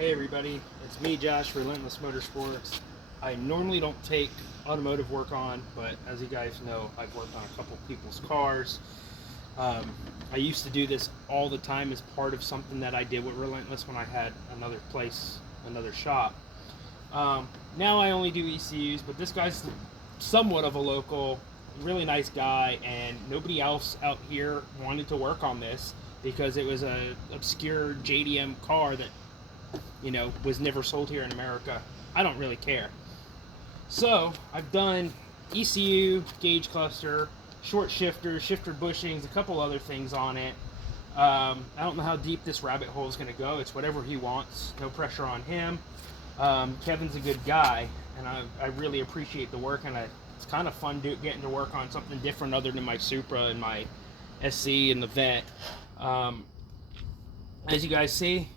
Hey everybody, it's me Josh, Relentless Motorsports. I normally don't take automotive work on, but as you guys know, I've worked on a couple people's cars. I used to do this all the time as part of something that I did with Relentless when I had another place, another shop. Now I only do ECUs, but this guy's somewhat of a local, really nice guy, and nobody else out here wanted to work on this because it was a obscure JDM car that was never sold here in America. I don't really care. So I've done ECU, gauge cluster, short shifters, shifter bushings, a couple other things on it. I don't know how deep this rabbit hole is going to go. It's whatever he wants. No pressure on him. Kevin's a good guy, and I really appreciate the work, and it's kind of fun getting to work on something different other than my Supra and my SC and the Vet. As you guys see,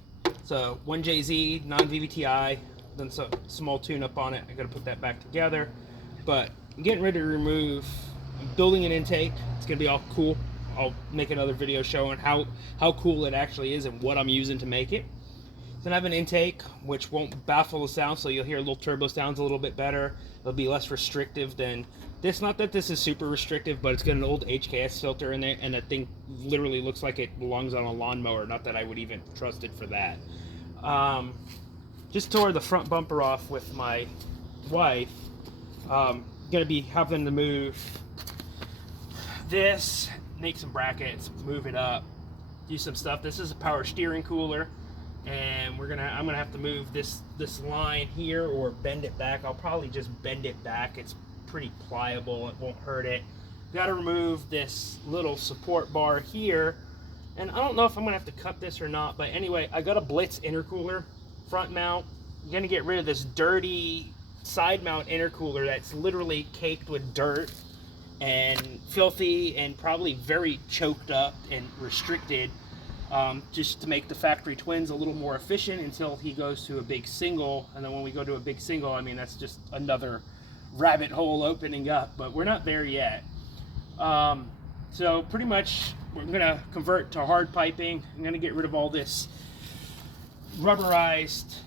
so 1JZ, non-VVTi, done some small tune-up on it. I got to put that back together. But I'm getting ready to remove, I'm building an intake. It's going to be all cool. I'll make another video showing how cool it actually is and what I'm using to make it. Then I have an intake, which won't baffle the sound, so you'll hear little turbo sounds a little bit better. It'll be less restrictive than this. Not that this is super restrictive, but it's got an old HKS filter in there, and that thing literally looks like it belongs on a lawnmower. Not that I would even trust it for that. Just tore the front bumper off with my wife. Gonna be having to move this, make some brackets, move it up, do some stuff. This is a power steering cooler, and I'm gonna have to move this line here or bend it back. I'll probably just bend it back. It's pretty pliable, it won't hurt it. Got to remove this little support bar here, and I don't know if I'm gonna have to cut this or not, but anyway, I got a Blitz intercooler front mount. I'm gonna get rid of this dirty side mount intercooler that's literally caked with dirt and filthy and probably very choked up and restricted, just to make the factory twins a little more efficient until he goes to a big single. And then when we go to a big single, I mean, that's just another rabbit hole opening up, but we're not there yet. So pretty much we're gonna convert to hard piping. I'm gonna get rid of all this rubberized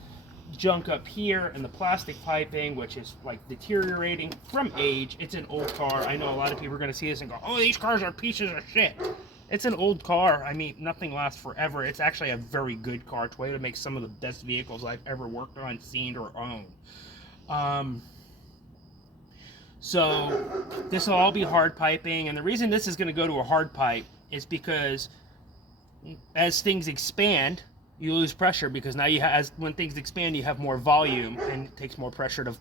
junk up here and the plastic piping, which is like deteriorating from age. It's an old car. I know a lot of people are gonna see this and go, oh, these cars are pieces of shit. It's an old car. I mean, nothing lasts forever. It's actually a very good car. Toyota makes some of the best vehicles I've ever worked on, seen, or owned. So this will all be hard piping, and the reason this is going to go to a hard pipe is because as things expand, you lose pressure, because now when things expand, you have more volume, and it takes more pressure to,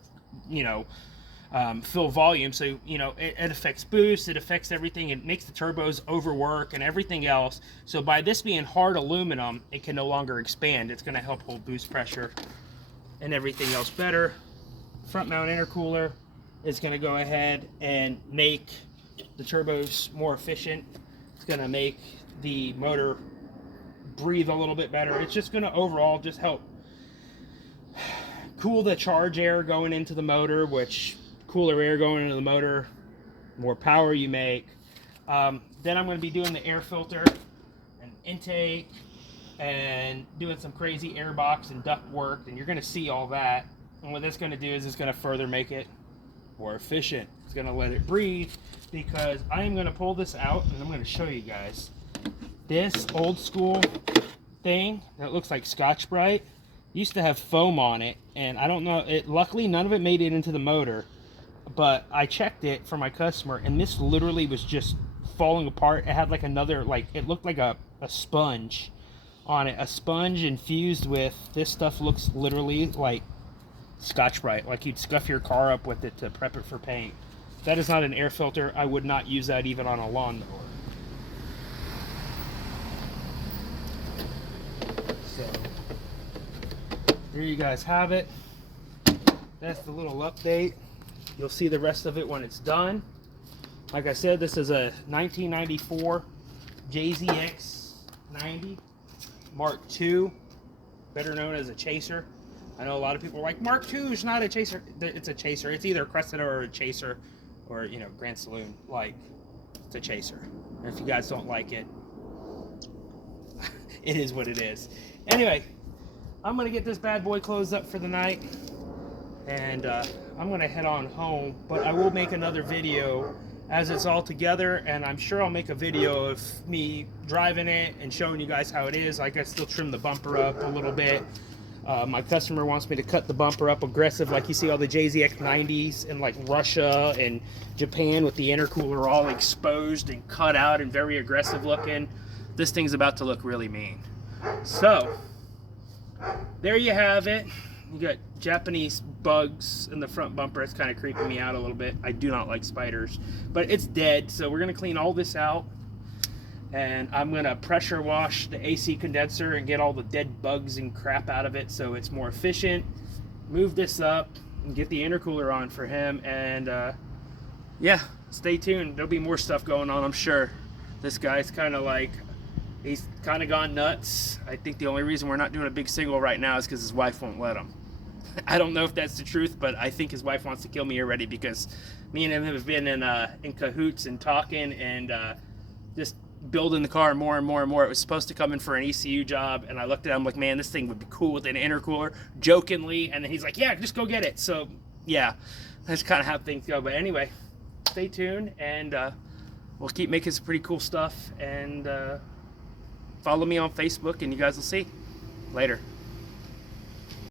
fill volume. So it affects boost, it affects everything. It makes the turbos overwork and everything else. So by this being hard aluminum, it can no longer expand. It's going to help hold boost pressure and everything else better. Front mount intercooler is going to go ahead and make the turbos more efficient. It's going to make the motor breathe a little bit better. It's just going to overall just help cool the charge air going into the motor, which cooler air going into the motor, more power you make. Then I'm going to be doing the air filter and intake and doing some crazy air box and duct work, and you're going to see all that. And what that's going to do is it's going to further make it more efficient. It's going to let it breathe, because I am going to pull this out and I'm going to show you guys. This old school thing that looks like Scotch-Brite used to have foam on it, and I don't know, luckily none of it made it into the motor, but I checked it for my customer, and this literally was just falling apart. It had like another, it looked like a sponge on it, a sponge infused with this stuff. Looks literally like Scotch-Brite, like you'd scuff your car up with it to prep it for paint. That is not an air filter. I would not use that even on a lawnmower. So there you guys have it. That's the little update. You'll see the rest of it when it's done. Like I said, this is a 1994 JZX 90 Mark II, better known as a Chaser. I know a lot of people are like, Mark II is not a Chaser. It's a Chaser. It's either a Cressida or a Chaser, or Grand Saloon. It's a Chaser. And if you guys don't like it, it is what it is. Anyway, I'm gonna get this bad boy closed up for the night, and I'm gonna head on home. But I will make another video as it's all together, and I'm sure I'll make a video of me driving it and showing you guys how it is. Like, I still trim the bumper up a little bit. My customer wants me to cut the bumper up aggressive, like you see all the JZX90s in like Russia and Japan with the intercooler all exposed and cut out and very aggressive looking. This thing's about to look really mean. So there you have it. You got Japanese bugs in the front bumper. It's kind of creeping me out a little bit. I do not like spiders, but it's dead. So we're gonna clean all this out, and I'm gonna pressure wash the AC condenser and get all the dead bugs and crap out of it so it's more efficient. Move this up and get the intercooler on for him, and yeah, stay tuned. There'll be more stuff going on, I'm sure. This guy's kind of like, he's kind of gone nuts. I think the only reason we're not doing a big single right now is because his wife won't let him. I don't know if that's the truth, but I think his wife wants to kill me already, because me and him have been in cahoots and talking and just building the car more and more and more. It was supposed to come in for an ECU job, and I looked at him like, man, this thing would be cool with an intercooler, jokingly, and then he's like, yeah, just go get it. So yeah, that's kind of how things go. But anyway, stay tuned, and we'll keep making some pretty cool stuff, and follow me on Facebook, and you guys will see. Later.